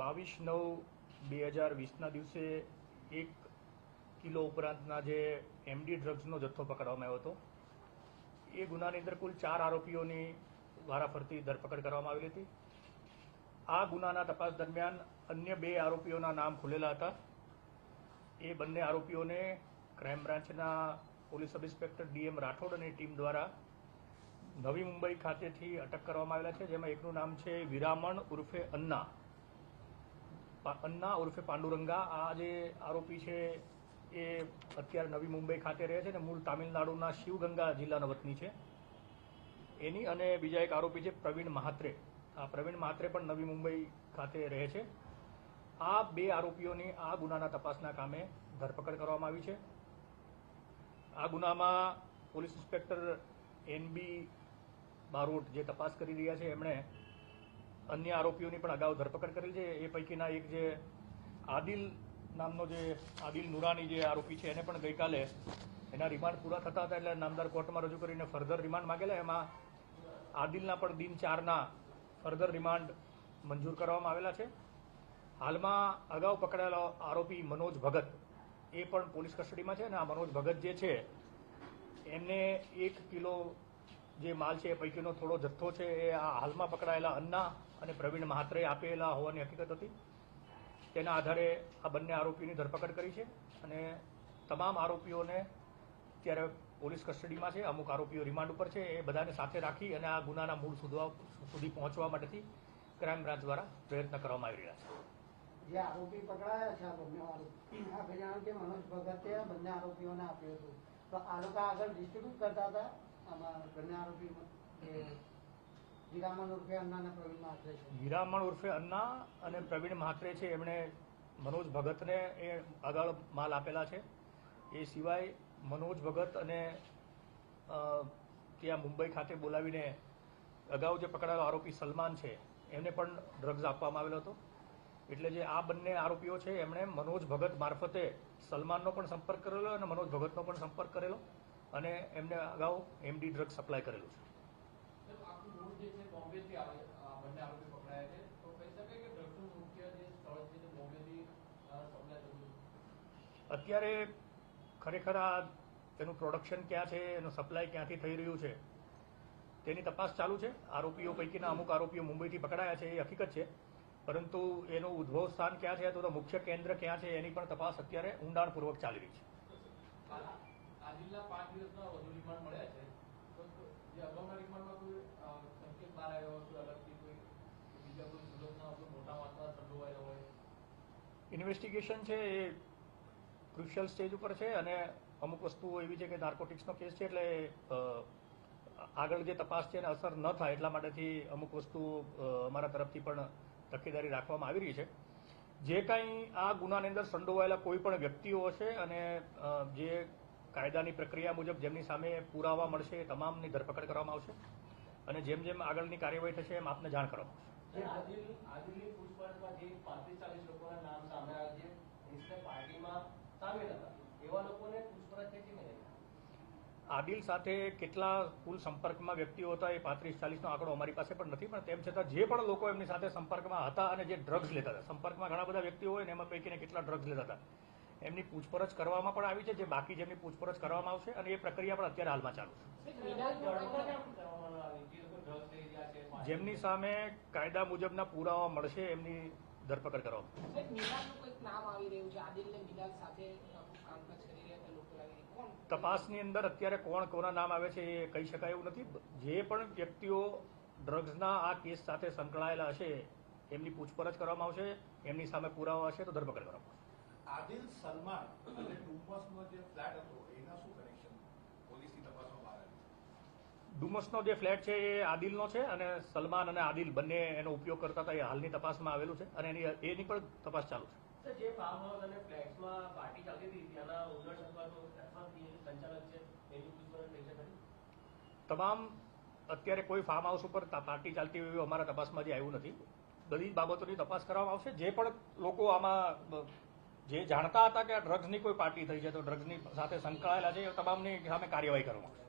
22/9/2020 દિવસે 1 કિલો ઉપરાંતના જે એમડી ડ્રગ્સનો જથ્થો પકડવામાં આવ્યો હતો. એ ગુનાની અંદર કુલ 4 આરોપીઓની વારાફરતી ધરપકડ કરવામાં આવેલી હતી. આ ગુનાના તપાસ દરમિયાન અન્ય 2 આરોપીઓના નામ ખુલેલા હતા. એ બંને આરોપીઓને ક્રાઇમ બ્રાન્ચના police sub inspector DM Rathod અને ટીમ દ્વારા નવી મુંબઈ ખાતેથી અટક કરવામાં આવેલા છે. જેમાં એકનું નામ છે વિરામણ ઉર્ફે અન્ના ઉર્ફે પાંડુરંગા. આ જે આરોપી છે એ અત્યારે નવી મુંબઈ ખાતે રહે છે અને મૂળ તામિલનાડુના શિવગંગા જિલ્લાનો વતની છે એની. અને બીજા એક આરોપી છે પ્રવીણ મહાત્રે. આ પ્રવીણ મહાત્રે પણ નવી મુંબઈ ખાતે રહે છે. આ 2 આરોપીઓની આ ગુનાના તપાસના કામે ધરપકડ કરવામાં આવી છે. આ ગુનામાં પોલીસ ઇન્સ્પેક્ટર એનબી બારોટ જે તપાસ કરી રહ્યા છે એમણે અન્ય આરોપીઓની પણ અગાઉ ધરપકડ કરેલ છે. એ પૈકીના એક જે આદિલ નામનો જે આદિલ નુરાની જે આરોપી છે એને પણ ગઈકાલે એના રિમાન્ડ પૂરા થતા હતા એટલે નામદાર કોર્ટમાં રજૂ કરીને ફર્ધર રિમાન્ડ માગેલા. એમાં આદિલના પણ દિન 4ના ફર્ધર રિમાન્ડ મંજૂર કરવામાં આવેલા છે. હાલમાં અગાઉ પકડાયેલો આરોપી મનોજ ભગત એ પણ પોલીસ કસ્ટડીમાં છે અને આ મનોજ ભગત જે છે એમને 1 કિલો જે માલ છે એ પૈકીનો થોડો જથ્થો છે એ આ હાલમાં પકડાયેલા અન્ના અને પ્રવીણ મહાત્રે આપેલા હોવાની હકીકત હતી. તેના આધારે આ બંને આરોપીઓની ધરપકડ કરી છે અને તમામ આરોપીઓને અત્યારે પોલીસ કસ્ટડીમાં છે. અમુક આરોપીઓ રિમાન્ડ ઉપર છે. એ બધાને સાથે રાખી અને આ ગુનાના મૂળ સુધી પહોંચવા માટેથી ક્રાઇમ બ્રાન્ચ દ્વારા પ્રયત્ન કરવામાં આવી રહ્યા છે. જે આરોપી પકડાયા છે આ બંને આરોપી આ જણાવ્યું કે મનોજ ભગતે બંને આરોપીઓને આપ્યું હતું, તો આ લોકો આગળ ડિસ્ટ્રીબ્યુટ કરતા હતા આમાં બંને આરોપી હીરામણ ઉર્ફે અન્ના અને પ્રવીણ મહાત્રે છે. હીરામણ ઉર્ફે અન્ના અને પ્રવીણ મહાત્રે છે એમણે મનોજ ભગતને એ આગળ માલ આપેલા છે. એ સિવાય મનોજ ભગત અને ત્યાં મુંબઈ ખાતે બોલાવીને અગાઉ જે પકડાયેલો આરોપી સલમાન છે એમને પણ ડ્રગ્સ આપવામાં આવેલો હતો. એટલે જે આ બંને આરોપીઓ છે એમણે મનોજ ભગત મારફતે સલમાનનો પણ સંપર્ક કરેલો અને મનોજ ભગતનો પણ સંપર્ક કરેલો અને એમને અગાઉ એમડી ડ્રગ્સ સપ્લાય કરેલું છે. અત્યારે ખરેખર આ તેનું પ્રોડક્શન ક્યાં છે, એનું સપ્લાય ક્યાંથી થઈ રહ્યું છે તેની તપાસ ચાલુ છે. આરોપીઓ પૈકીના અમુક આરોપીઓ મુંબઈથી પકડાયા છે એ હકીકત છે, પરંતુ એનું ઉદ્ભવ સ્થાન ક્યાં છે અથવા તો મુખ્ય કેન્દ્ર ક્યાં છે એની પણ તપાસ અત્યારે ઊંડાણપૂર્વક ચાલી રહી છે. આદિલના 5 દિવસના વધુ રિમાન્ડ મળ્યા છે, તો જે અગાઉના રિમાન્ડમાં કોઈ સંકેત બહાર આવ્યો હોય અલગથી કોઈ બીજા કોઈ સુરતના મોટા માત્રા સંડોવાયેલા હોય? ઇન્વેસ્ટિગેશન છે એ ક્રુશિયલ સ્ટેજ ઉપર છે અને અમુક વસ્તુઓ એવી છે કે નાર્કોટિક્સનો કેસ છે એટલે આગળ જે તપાસ છે એને અસર ન થાય એટલા માટેથી અમુક વસ્તુ અમારા તરફથી પણ તકેદારી રાખવામાં આવી રહી છે. જે કાંઈ આ ગુનાની અંદર સંડોવાયેલા કોઈ પણ વ્યક્તિઓ હશે અને જે કાયદાની પ્રક્રિયા મુજબ જેમની સામે પુરાવા મળશે એ તમામની ધરપકડ કરવામાં આવશે અને જેમ જેમ આગળની કાર્યવાહી થશે એમ આપને જાણ કરવામાં આવશે. આદિલની પૂછપરછમાં જે 35-40 લોકોના નામ સામે આવ્યા છે પાર્ટીમાં સામેલ હતા, એવા લોકોને પૂછપરછ થઈ છે કે નહીં? આદિલ સાથે કેટલા કુલ સંપર્કમાં વ્યક્તિઓ હતા એ 35-40નો આંકડો અમારી પાસે પણ નથી, પણ તેમ છતાં જે પણ લોકો એમની સાથે સંપર્કમાં હતા અને જે ડ્રગ્સ લેતા હતા, સંપર્કમાં ઘણા બધા વ્યક્તિઓ હોય ને એમાં પૈકીને કેટલા ડ્રગ્સ લેતા હતા એમની પૂછપરછ કરવામાં પણ આવી છે. જે બાકી જેમની પૂછપરછ કરવામાં આવશે અને એ પ્રક્રિયા પણ અત્યારે હાલમાં ચાલુ છે. જેમની સામે કાયદા મુજબના પુરાવા મળશે એમની ધરપકડ કરવામાં. તપાસની અંદર અત્યારે કોણ કોના નામ આવે છે એ કહી શકાય એવું નથી. જે પણ વ્યક્તિઓ ડ્રગ્સના આ કેસ સાથે સંકળાયેલા હશે એમની પૂછપરછ કરવામાં આવશે, એમની સામે પુરાવા હશે તો ધરપકડ કરવામાં આવશે. આદિલ સલમાન અને ડુમસનો જે ફ્લેટ હતો એના શું કનેક્શન પોલીસની તપાસમાં બહાર આવ્યું? ડુમસનો જે ફ્લેટ છે એ આદિલનો છે અને સલમાન અને આદિલ બંને એનો ઉપયોગ કરતા હતા એ હાલની તપાસમાં આવેલું છે અને એની પણ તપાસ ચાલુ છે. જે ફાર્મ હાઉસ અને ફ્લેટ્સમાં પાર્ટી ચાલતી હતી ત્યાંના ઓનર્સ અથવા તો સંચાલક છે એની પૂછપરછ થઈ છે ખરી? તમામ અત્યારે કોઈ ફાર્મ હાઉસ ઉપર પાર્ટી ચાલતી હોય એવું અમારા તપાસમાં જે આવ્યું નથી. બધી બાબતોની તપાસ કરવામાં આવશે. જે પણ લોકો આમાં જે જાણતા હતા કે આ ડ્રગ્સની કોઈ પાર્ટી થઈ છે તો ડ્રગ્સની સાથે સંકળાયેલા છે એ તમામની સામે કાર્યવાહી કરવામાં આવશે.